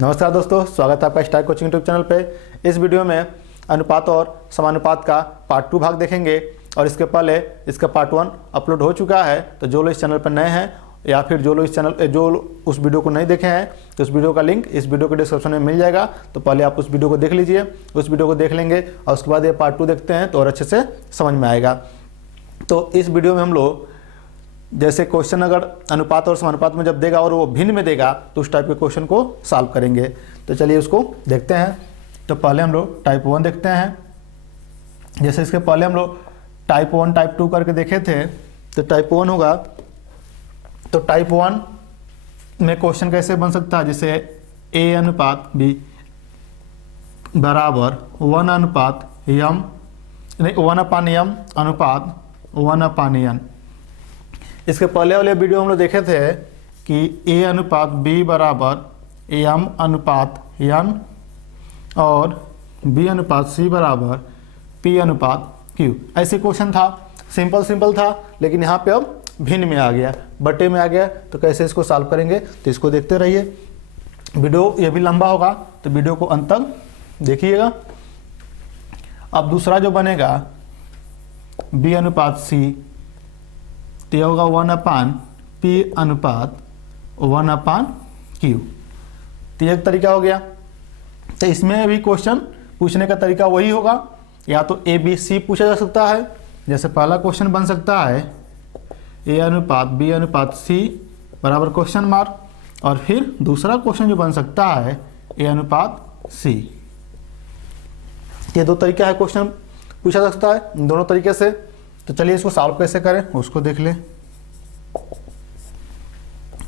नमस्कार दोस्तों, स्वागत है आपका स्टार कोचिंग यूट्यूब चैनल पे। इस वीडियो में अनुपात और समानुपात का पार्ट 2 भाग देखेंगे और इसके पहले इसका पार्ट 1 अपलोड हो चुका है। तो जो लोग इस चैनल पर नए हैं या फिर जो लोग उस वीडियो को नहीं देखे हैं तो उस वीडियो का लिंक इस वीडियो के डिस्क्रिप्शन में मिल जाएगा। तो पहले आप उस वीडियो को देख लीजिए, उस वीडियो को देख लेंगे और उसके बाद ये पार्ट 2 देखते हैं तो और अच्छे से समझ में आएगा। तो इस वीडियो में हम लोग जैसे क्वेश्चन अगर अनुपात और समानुपात में जब देगा और वो भिन्न में देगा तो उस टाइप के क्वेश्चन को सॉल्व करेंगे। तो चलिए उसको देखते हैं। तो पहले हम लोग टाइप 1 देखते हैं। जैसे इसके पहले हम लोग टाइप 1 टाइप 2 करके देखे थे। तो टाइप 1 होगा तो टाइप 1 में क्वेश्चन कैसे बन सकता है, जैसे a अनुपात b बराबर 1 अनुपात m नहीं 1/m अनुपात 1/n। इसके पहले वाले वीडियो हम लोग देखे थे कि a अनुपात b बराबर m अनुपात n और b अनुपात c बराबर p अनुपात q। ऐसे क्वेश्चन था, सिंपल था, लेकिन यहाँ पे अब भिन्न में आ गया, बटे में आ गया। तो कैसे इसको सॉल्व करेंगे तो इसको देखते रहिए। वीडियो ये भी लंबा होगा तो वीडियो को अंत तक देखिएगा। अब दूसरा जो बनेगा b अनुपात c तो यह होगा 1/p अनुपात 1/q। तो एक तरीका हो गया। तो इसमें भी क्वेश्चन पूछने का तरीका वही होगा, या तो a b c पूछा जा सकता है। जैसे पहला क्वेश्चन बन सकता है a अनुपात b अनुपात c बराबर क्वेश्चन मार्क, और फिर दूसरा क्वेश्चन जो बन सकता है a अनुपात c। ये दो तरीका है, क्वेश्चन पूछा जा सकता है दोनों तरीके से। तो चलिए इसको सॉल्व कैसे करें उसको देख ले।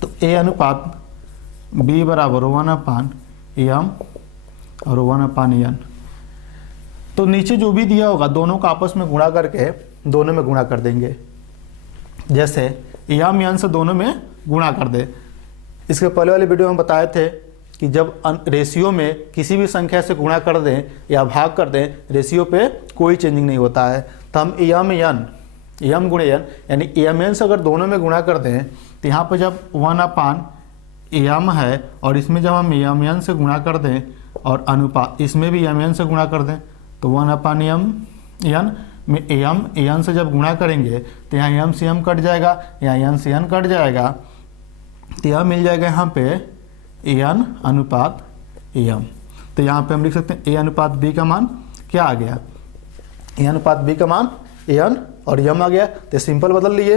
तो a अनुपात b बराबर 1/m और 1/n। तो नीचे जो भी दिया होगा दोनों का आपस में गुणा करके दोनों में गुणा कर देंगे। जैसे m n से दोनों में गुणा कर दे। इसके पहले वाले वीडियो में बताए थे कि जब रेशियो में किसी भी संख्या से गुणा कर दें या भाग कर दें, रेशियो पे कोई चेंजिंग नहीं होता है। तो हम m गुणे n यानी m n से अगर दोनों में गुणा कर दें तो यहाँ पर जब 1/m है और इसमें जब हम m n से गुणा कर दें और अनुपात इसमें भी m n से गुणा कर दें तो 1/m में n से जब गुणा करेंगे तो यहाँ m से m कट जाएगा, यहाँ n से n कट जाएगा। तो यह मिल जाएगा यहाँ पे n अनुपात m। तो यहाँ पे हम लिख सकते हैं a अनुपात b का मान क्या आ गया, a अनुपात b का मान n और m आ गया। तो सिंपल बदल लिए।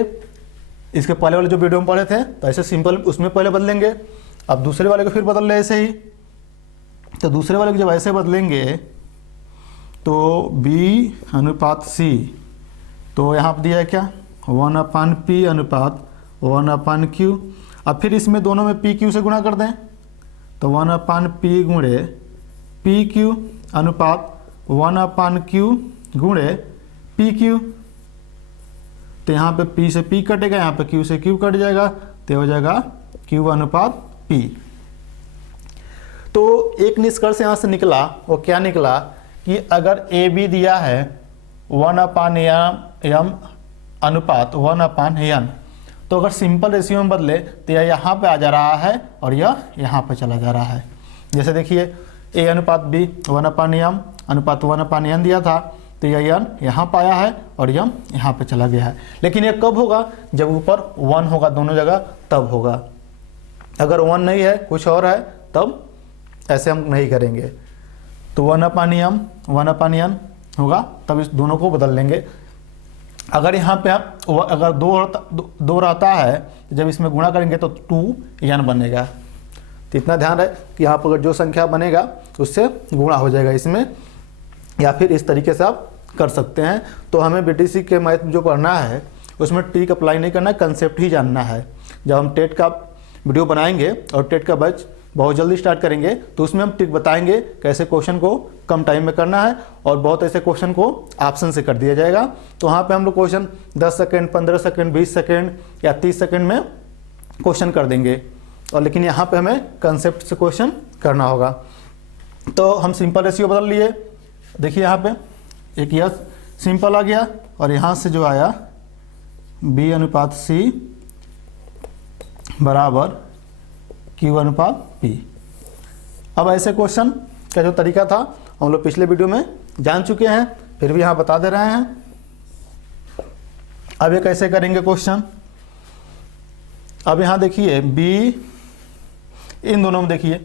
इसके पहले वाले जो वीडियो में पढ़े थे तो ऐसे सिंपल उसमें पहले बदलेंगे। अब दूसरे वाले को फिर बदल रहे ऐसे ही। तो दूसरे वाले को जब ऐसे बदलेंगे तो b अनुपात c, तो यहाँ पर दिया है क्या 1/p अनुपात 1/q। अब फिर इसमें दोनों में p q से गुणा कर दें तो 1/p गुणे pq अनुपात 1/q गुणे pq। तो यहाँ पे p से p कटेगा, यहाँ पे q से q कट जाएगा, तो हो जाएगा q अनुपात p। तो एक निष्कर्ष यहाँ से निकला, वो क्या निकला कि अगर a b दिया है 1/m अनुपात 1/n, तो अगर सिंपल रेशियो में बदले तो यह यहाँ पे आ जा रहा है और यह यहाँ पे चला जा रहा है। जैसे देखिए a अनुपात b 1/m अनुपात 1/n दिया था, तो यह n यहाँ पे आया है और m यहाँ पे चला गया है। लेकिन यह कब होगा, जब ऊपर 1 होगा दोनों जगह, तब होगा। अगर 1 नहीं है कुछ और है तब ऐसे हम नहीं करेंगे। तो 1/m 1/n होगा, तब इस दोनों को बदल लेंगे। अगर यहाँ पे आप अगर दो रहता है तो जब इसमें गुणा करेंगे तो 2n बनेगा। तो इतना ध्यान रहे कि यहाँ पर अगर जो संख्या बनेगा उससे गुणा हो जाएगा इसमें, या फिर इस तरीके से आप कर सकते हैं। तो हमें बीटीसी के मैथ जो पढ़ना है उसमें ट्रिक अप्लाई नहीं करना है, कंसेप्ट ही जानना है। जब हम टेट का वीडियो बनाएंगे और टेट का बैच बहुत जल्दी स्टार्ट करेंगे तो उसमें हम ट्रिक बताएंगे कैसे क्वेश्चन को कम टाइम में करना है, और बहुत ऐसे क्वेश्चन को ऑप्शन से कर दिया जाएगा। तो वहाँ पे हम लोग क्वेश्चन 10 सेकंड 15 सेकंड 20 सेकंड या 30 सेकंड में क्वेश्चन कर देंगे, और लेकिन यहाँ पे हमें कंसेप्ट से क्वेश्चन करना होगा। तो हम सिंपल रेशियो बदल लिए। देखिए यहाँ पे एक यह सिंपल आ गया और यहाँ से जो आया b अनुपात c बराबर Q अनुपात P। अब ऐसे क्वेश्चन का जो तरीका था हम लोग पिछले वीडियो में जान चुके हैं, फिर भी यहाँ बता दे रहे हैं। अब ये कैसे करेंगे क्वेश्चन, अब यहाँ देखिए b, इन दोनों में देखिए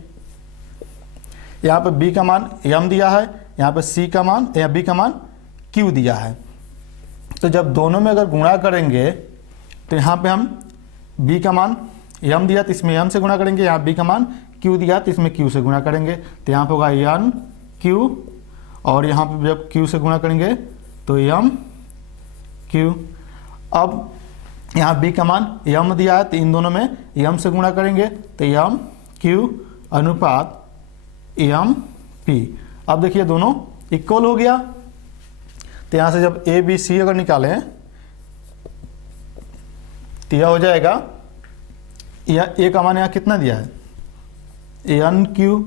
यहाँ पे b का मान m दिया है, यहाँ पे c का मान या b का मान q दिया है। तो जब दोनों में अगर गुणा करेंगे तो यहाँ पे हम b का मान m दिया तो इसमें m से गुणा करेंगे, यहाँ b का मान q दिया तो इसमें q से गुणा करेंगे, तो यहाँ पे होगा n q, और यहाँ पे जब q से गुणा करेंगे तो m q। अब यहाँ b का मान m दिया है तो इन दोनों में m से गुणा करेंगे तो m q अनुपात m p। अब देखिए दोनों इक्वल हो गया, तो यहाँ से जब a b c अगर निकालें तो यह हो जाएगा, यह a का मान यहाँ कितना दिया है n q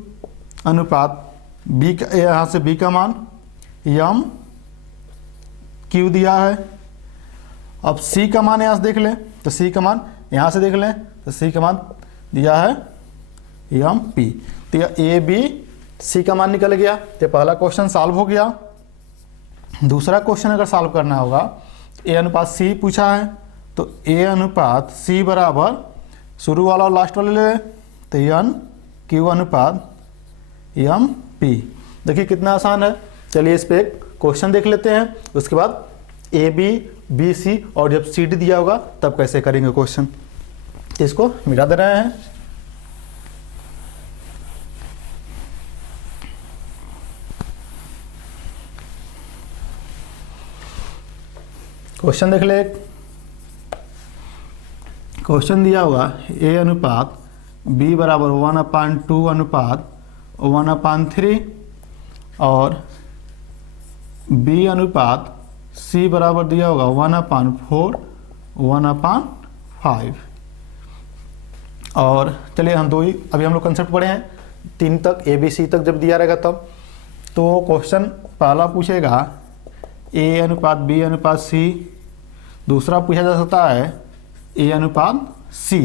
अनुपात b का, यहाँ से b का मान m q दिया है। अब c का मान यहाँ से देख लें तो c का मान यहाँ से देख लें तो c का मान दिया है m p, तो यह a b c का मान निकल गया। तो पहला क्वेश्चन सॉल्व हो गया। दूसरा क्वेश्चन अगर सॉल्व करना होगा, a अनुपात c पूछा है, तो a अनुपात c बराबर शुरू वाला और लास्ट वाला ले लें तो n q अनुपात m p। देखिए कितना आसान है। चलिए इस पे एक क्वेश्चन देख लेते हैं, उसके बाद a b b c और जब c d दिया होगा तब कैसे करेंगे क्वेश्चन। इसको मिटा दे रहे हैं। क्वेश्चन देख ले, क्वेश्चन दिया होगा a अनुपात b बराबर 1/2 अनुपात 1/3 और b अनुपात c बराबर दिया होगा 1/4 1/5। और चलिए हम दो ही अभी हम लोग कंसेप्ट पढ़े हैं, 3 तक a b c तक जब दिया रहेगा तब। तो क्वेश्चन पहला पूछेगा a अनुपात b अनुपात c, दूसरा पूछा जा सकता है a अनुपात c,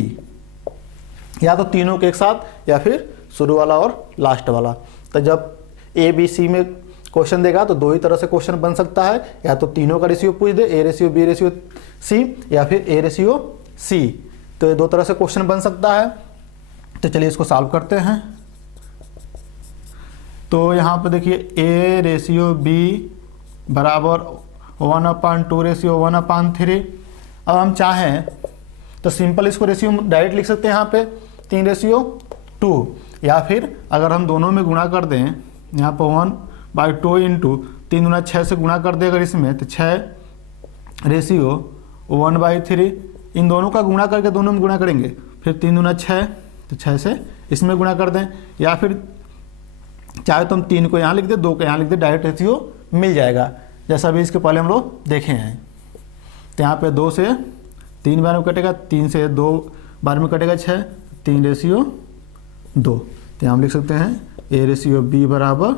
या तो तीनों के एक साथ या फिर शुरू वाला और लास्ट वाला। तो जब a b c में क्वेश्चन देगा तो दो ही तरह से क्वेश्चन बन सकता है, या तो तीनों का रेशियो पूछ दे a ratio b ratio c, या फिर a रेशियो c। तो ये दो तरह से क्वेश्चन बन सकता है। तो चलिए इसको सॉल्व करते हैं। तो यहाँ पे देखिए a रेशियो b बराबर 1/2 रेशियो 1/3। अब हम चाहें तो सिंपल इसको रेशियो डायरेक्ट लिख सकते हैं यहाँ पे 3 रेशियो 2, या फिर अगर हम दोनों में गुणा कर दें, यहाँ पर 1/2 इंटू 3 गुना 6 से गुणा कर दे अगर इसमें, तो 6 रेशियो 1/3। इन दोनों का गुणा करके दोनों में गुणा करेंगे, फिर 3 गुना 6 तो 6 से इसमें गुणा कर दें, या फिर चाहे तो हम 3 को यहाँ लिख दें 2 को यहाँ लिख दें, डायरेक्ट रेशियो मिल जाएगा जैसा भी इसके पहले हम लोग देखे हैं। तो यहाँ पे 2 से 3 बार में कटेगा, 3 से 2 बार में कटेगा 6, 3 रेशियो 2। तो यहाँ हम लिख सकते हैं a रेशियो b बराबर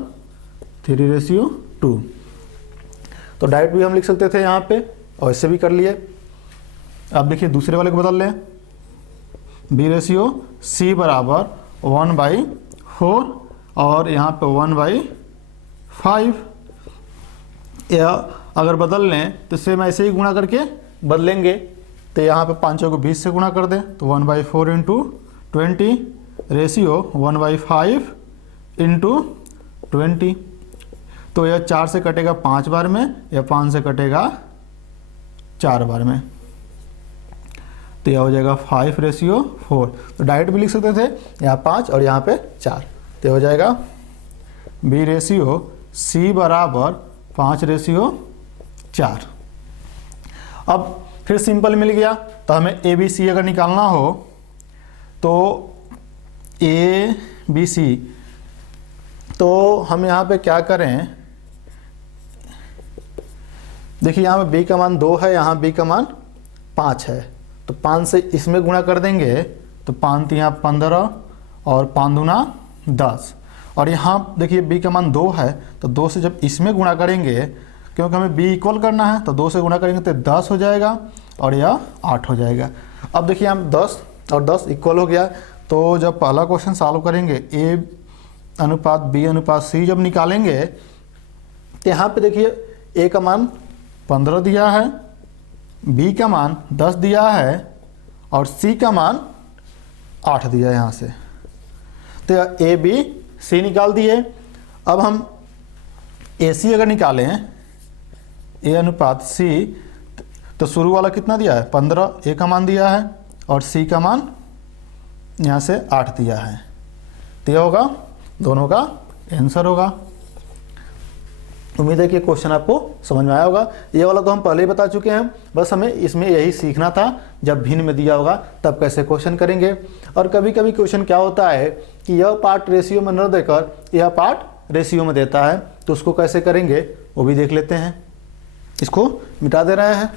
3 रेशियो 2। तो डायरेक्ट भी हम लिख सकते थे यहाँ पे, और इससे भी कर लिए। अब देखिए दूसरे वाले को बदल लें, b रेशियो c बराबर 1/4 और यहाँ पे 1/5। या अगर बदल लें तो सेम ऐसे ही गुणा करके बदलेंगे। तो यहाँ पे 5 को 20 से गुणा कर दें तो 1/4 इंटू 20 रेशियो 1/5 इंटू 20। तो यह 4 से कटेगा 5 बार में, या 5 से कटेगा 4 बार में, तो यह हो जाएगा 5 रेशियो 4। तो डायरेक्ट भी लिख सकते थे, यहाँ 5 और यहाँ पे 4, तो हो जाएगा b रेशियो c बराबर 5 रेशियो 4। अब फिर सिंपल मिल गया। तो हमें ए बी सी अगर निकालना हो तो ए बी सी, तो हम यहाँ पे क्या करें, देखिए यहाँ पे b का मान 2 है, यहाँ b का मान 5 है, तो 5 से इसमें गुणा कर देंगे तो 5 यहाँ 15 और 5 दूना 10। और यहाँ देखिए b का मान 2 है, तो 2 से जब इसमें गुणा करेंगे, क्योंकि हमें b इक्वल करना है, तो 2 से गुणा करेंगे तो 10 हो जाएगा और यह 8 हो जाएगा। अब देखिए हम 10 और 10 इक्वल हो गया। तो जब पहला क्वेश्चन सॉल्व करेंगे a अनुपात बी अनुपात सी जब निकालेंगे तो यहाँ पे देखिए ए का मान 15 दिया है, बी का मान 10 दिया है और सी का मान 8 दिया है यहाँ से। तो ए बी सी निकाल दिए। अब हम ए सी अगर निकालें, ए अनुपात सी, तो शुरू वाला कितना दिया है 15 ए का मान दिया है और सी का मान यहाँ से 8 दिया है। तो यह होगा दोनों का आंसर होगा। उम्मीद है कि क्वेश्चन आपको समझ में आया होगा। ये वाला तो हम पहले ही बता चुके हैं, बस हमें इसमें यही सीखना था जब भिन्न में दिया होगा तब कैसे क्वेश्चन करेंगे। और कभी कभी क्वेश्चन क्या होता है कि यह पार्ट रेशियो में न देकर यह पार्ट रेशियो में देता है, तो उसको कैसे करेंगे वो भी देख लेते हैं। इसको मिटा दे रहे हैं।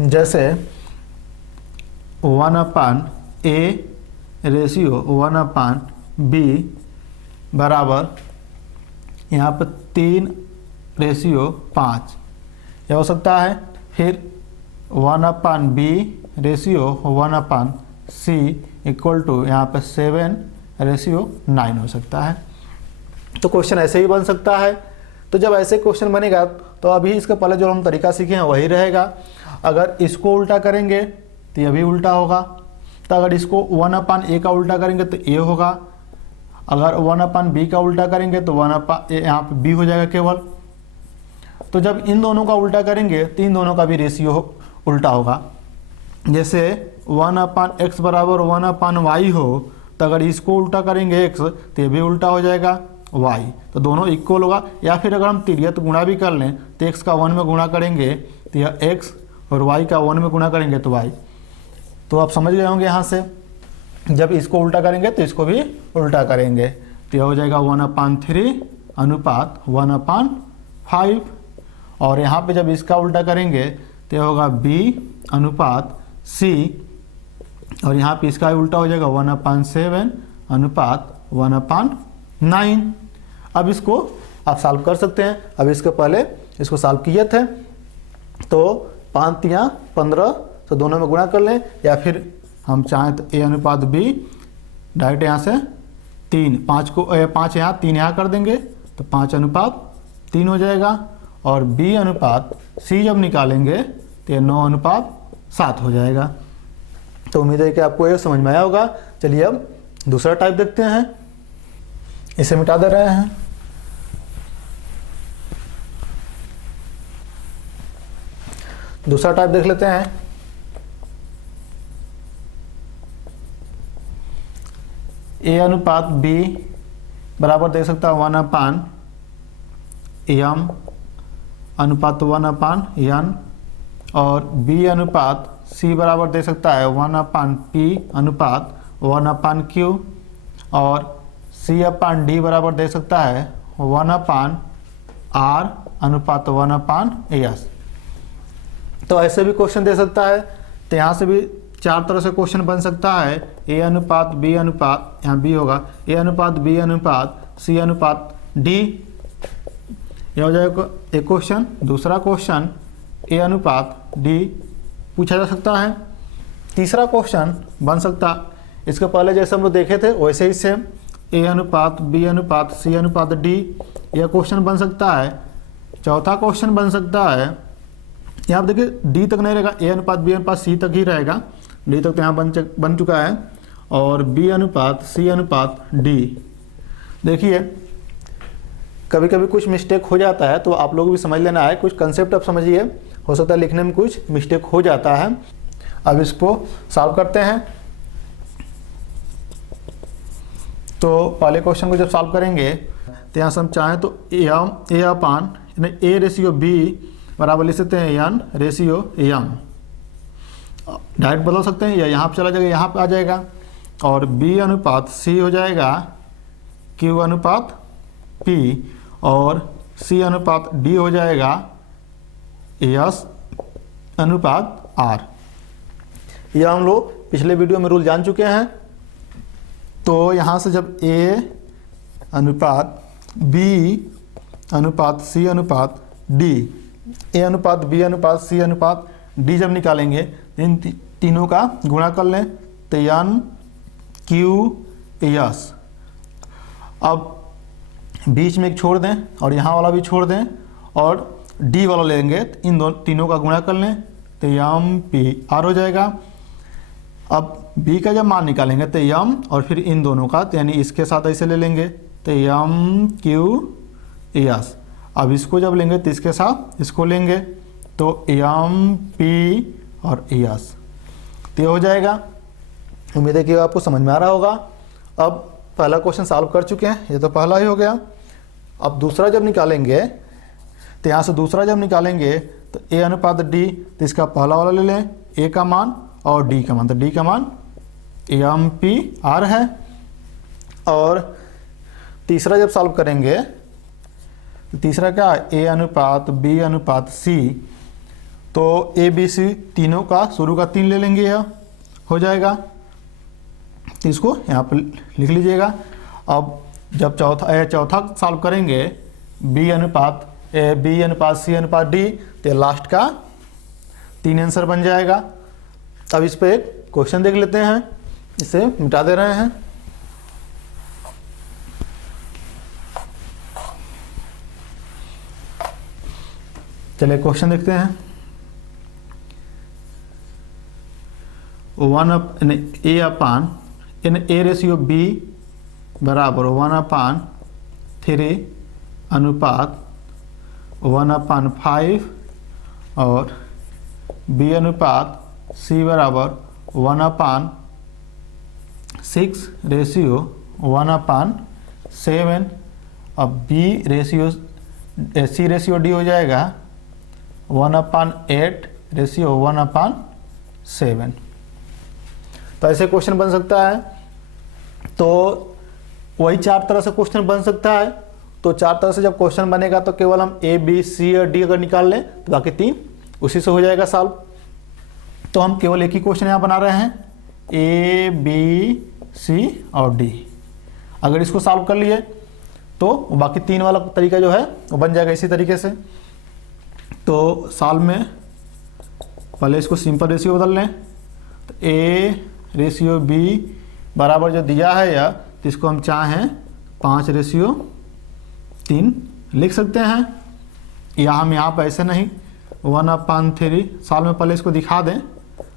जैसे 1/a रेशियो 1/b बराबर यहाँ पर 3/5 यह हो सकता है। फिर 1/b ratio 1/c equal to यहाँ पर 7/9 हो सकता है। तो क्वेश्चन ऐसे ही बन सकता है। तो जब ऐसे क्वेश्चन बनेगा तो अभी इसके पहले जो हम तरीका सीखे हैं वही रहेगा। अगर इसको उल्टा करेंगे तो यह भी उल्टा होगा। तो अगर इसको 1/a का उल्टा करेंगे तो a होगा। अगर 1/b का उल्टा करेंगे तो 1/a यहाँ पे b हो जाएगा केवल। तो जब इन दोनों का उल्टा करेंगे तो इन दोनों का भी रेशियो उल्टा होगा। जैसे 1/x बराबर 1/y हो, तो अगर इसको उल्टा करेंगे x तो ये भी उल्टा हो जाएगा y। तो दोनों इक्वल होगा। या फिर अगर हम तिर्यक गुणा भी कर लें तो x का 1 में गुणा करेंगे तो यह x और y का 1 में गुणा करेंगे तो y। तो आप समझ गए होंगे यहाँ से। जब इसको उल्टा करेंगे तो इसको भी उल्टा करेंगे तो यह हो जाएगा 1/3 अनुपात 1/5। और यहाँ पे जब इसका उल्टा करेंगे तो यह होगा b अनुपात c और यहाँ पे इसका उल्टा हो जाएगा 1/7 अनुपात 1/9। अब इसको आप सॉल्व कर सकते हैं। अब इसके पहले इसको सॉल्व किए थे तो 5 या 15 तो दोनों में गुणा कर लें, या फिर हम चाहें तो a अनुपात b डायरेक्ट यहाँ से 5 यहाँ 3 यहाँ कर देंगे तो 5/3 हो जाएगा। और b अनुपात c जब निकालेंगे तो यह 9/7 हो जाएगा। तो उम्मीद है कि आपको ये समझ में आया होगा। चलिए अब दूसरा टाइप देखते हैं। इसे मिटा दे रहे हैं। दूसरा टाइप देख लेते हैं। a अनुपात b बराबर देख सकता है 1/m अनुपात 1/n और b अनुपात c बराबर दे सकता है 1/p अनुपात 1/q और c/d बराबर दे सकता है 1/r अनुपात 1/s। तो ऐसे भी क्वेश्चन दे सकता है। तो यहाँ से भी 4 तरह से क्वेश्चन बन सकता है। a अनुपात b अनुपात, यहाँ b होगा a अनुपात b अनुपात c अनुपात d, यह हो जाएगा एक क्वेश्चन। दूसरा क्वेश्चन a अनुपात d पूछा जा सकता है। तीसरा क्वेश्चन बन सकता, इसके पहले जैसे हम लोग देखे थे वैसे ही सेम a अनुपात b अनुपात c अनुपात d, यह क्वेश्चन बन सकता है। चौथा क्वेश्चन बन सकता है, यहाँ पर देखिए d तक नहीं रहेगा, a अनुपात b अनुपात c तक ही रहेगा। d तक तो यहाँ बन चुका है। और b अनुपात c अनुपात d। देखिए कभी कभी कुछ मिस्टेक हो जाता है तो आप लोग भी समझ लेना है। कुछ कंसेप्ट आप समझिए, हो सकता है लिखने में कुछ मिस्टेक हो जाता है। अब इसको सॉल्व करते हैं। तो पहले क्वेश्चन को जब सॉल्व करेंगे तो यहाँ से हम चाहें तो a रेशियो b बराबर लिख सकते हैं n रेशियो m। डायरेक्ट बदल सकते हैं या यहाँ पर चला जाएगा, यहाँ पर आ जाएगा। और b अनुपात c हो जाएगा q अनुपात p और c अनुपात d हो जाएगा s अनुपात r। यह हम लोग पिछले वीडियो में रूल जान चुके हैं। तो यहाँ से जब a अनुपात b अनुपात c अनुपात d, a अनुपात b अनुपात c अनुपात d जब निकालेंगे इन तीनों का गुणा कर लें तो n q s। अब बीच में एक छोड़ दें और यहाँ वाला भी छोड़ दें और डी वाला लेंगे, तो इन तीनों का गुणा कर लें तो यम पी आर हो जाएगा। अब बी का जब मान निकालेंगे तो यम और फिर इन दोनों का, तो यानी इसके साथ ऐसे ले लेंगे तो यम क्यू एस। अब इसको जब लेंगे तो इसके साथ इसको लेंगे तो यम पी और एस, तो ये हो जाएगा। उम्मीद है कि आपको समझ में आ रहा होगा। अब पहला क्वेश्चन सॉल्व कर चुके हैं, ये तो पहला ही हो गया। अब दूसरा जब निकालेंगे तो यहाँ से दूसरा जब निकालेंगे तो ए अनुपात डी, तो इसका पहला वाला ले लें ए का मान और डी का मान, तो डी का मान एम पी आर है। और तीसरा जब सॉल्व करेंगे तो तीसरा क्या है, ए अनुपात बी अनुपात सी, तो ए बी सी तीनों का शुरू का 3 ले लेंगे, यह हो जाएगा। तो इसको यहाँ पर लिख लीजिएगा। अब जब चौथा सॉल्व करेंगे बी अनुपात सी अनुपात डी, तो लास्ट का 3 आंसर बन जाएगा। अब इस पर एक क्वेश्चन देख लेते हैं, इसे मिटा दे रहे हैं। चलिए क्वेश्चन देखते हैं। ए अपान इन ए रेशियो बी बराबर 1/3 अनुपात 1/5 और बी अनुपात सी बराबर 1/6 रेशियो 1/7। अब B ratio C ratio D हो जाएगा 1/8 रेशियो 1/7। तो ऐसे क्वेश्चन बन सकता है। तो वही 4 तरह से क्वेश्चन बन सकता है। तो 4 तरह से जब क्वेश्चन बनेगा तो केवल हम ए बी सी और डी अगर निकाल लें तो बाकी 3 उसी से हो जाएगा सॉल्व। तो हम केवल एक ही क्वेश्चन यहाँ बना रहे हैं, ए बी सी और डी। अगर इसको सॉल्व कर लिए तो बाकी 3 वाला तरीका जो है वो बन जाएगा इसी तरीके से। तो सॉल्व में पहले इसको सिंपल रेशियो बदल लें, तो ए रेशियो बी बराबर जो दिया है या, तो इसको हम चाहें 5/3 लिख सकते हैं, या हम यहाँ पर ऐसे नहीं 1/3 साल में पहले इसको दिखा दें।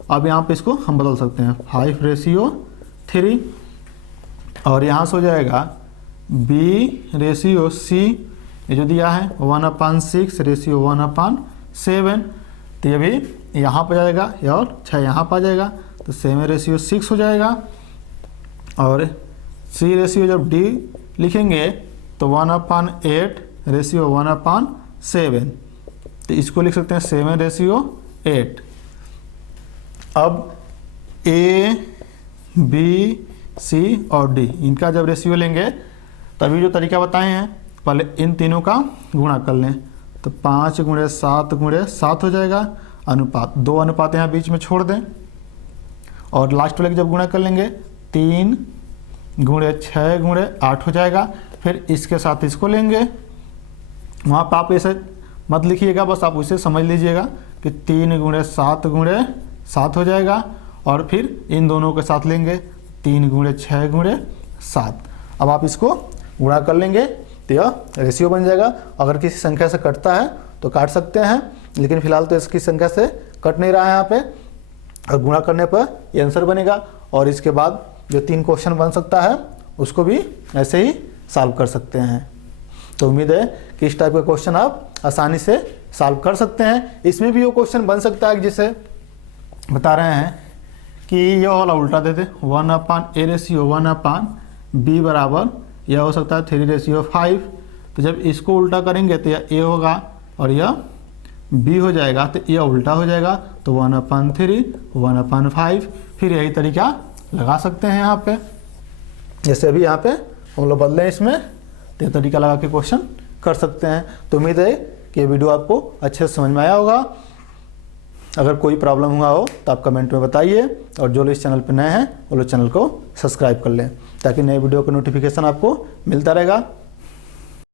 अब यहाँ पे इसको हम बदल सकते हैं 5/3 और यहाँ से हो जाएगा बी रेशियो सी, ये जो दिया है 1/6 रेशियो 1/7। तो ये भी यहाँ पर जाएगा और 6 यहाँ पर आ जाएगा, तो 7/6 हो जाएगा। और सी रेशियो जब डी लिखेंगे तो 1/8 रेशियो 1/7, तो इसको लिख सकते हैं 7/8। अब ए बी सी और डी इनका जब रेशियो लेंगे तभी जो तरीका बताए हैं, पहले इन तीनों का गुणा कर लें, तो 5 × 7 × 7 हो जाएगा। अनुपात 2 अनुपात यहाँ बीच में छोड़ दें और लास्ट वाले जब गुणा कर लेंगे 3 × 6 × 8 हो जाएगा। फिर इसके साथ इसको लेंगे, वहाँ पर आप ऐसे मत लिखिएगा, बस आप उसे समझ लीजिएगा कि 3 × 7 × 7 हो जाएगा। और फिर इन दोनों के साथ लेंगे 3 × 6 × 7। अब आप इसको गुणा कर लेंगे तो यह रेशियो बन जाएगा। अगर किसी संख्या से कटता है तो काट सकते हैं, लेकिन फिलहाल तो इसकी संख्या से कट नहीं रहा है यहाँ पे, और गुणा करने पर ये आंसर बनेगा। और इसके बाद जो 3 क्वेश्चन बन सकता है उसको भी ऐसे ही सॉल्व कर सकते हैं। तो उम्मीद है कि इस टाइप के क्वेश्चन आप आसानी से सॉल्व कर सकते हैं। इसमें भी वो क्वेश्चन बन सकता है जिसे बता रहे हैं कि ये वाला उल्टा दे दे 1/a रेशियो 1/b बराबर, यह हो सकता है 3/5। तो जब इसको उल्टा करेंगे तो यह a होगा और यह b हो जाएगा, तो यह उल्टा हो जाएगा, तो 1/3 1/5। फिर यही तरीका लगा सकते हैं यहाँ पे, जैसे अभी यहाँ पे हम लोग बदलें इसमें, तो यह तरीका लगा के क्वेश्चन कर सकते हैं। तो उम्मीद है कि ये वीडियो आपको अच्छे से समझ में आया होगा। अगर कोई प्रॉब्लम हुआ हो तो आप कमेंट में बताइए, और जो लोग इस चैनल पर नए हैं वो लोग चैनल को सब्सक्राइब कर लें ताकि नए वीडियो का नोटिफिकेशन आपको मिलता रहेगा।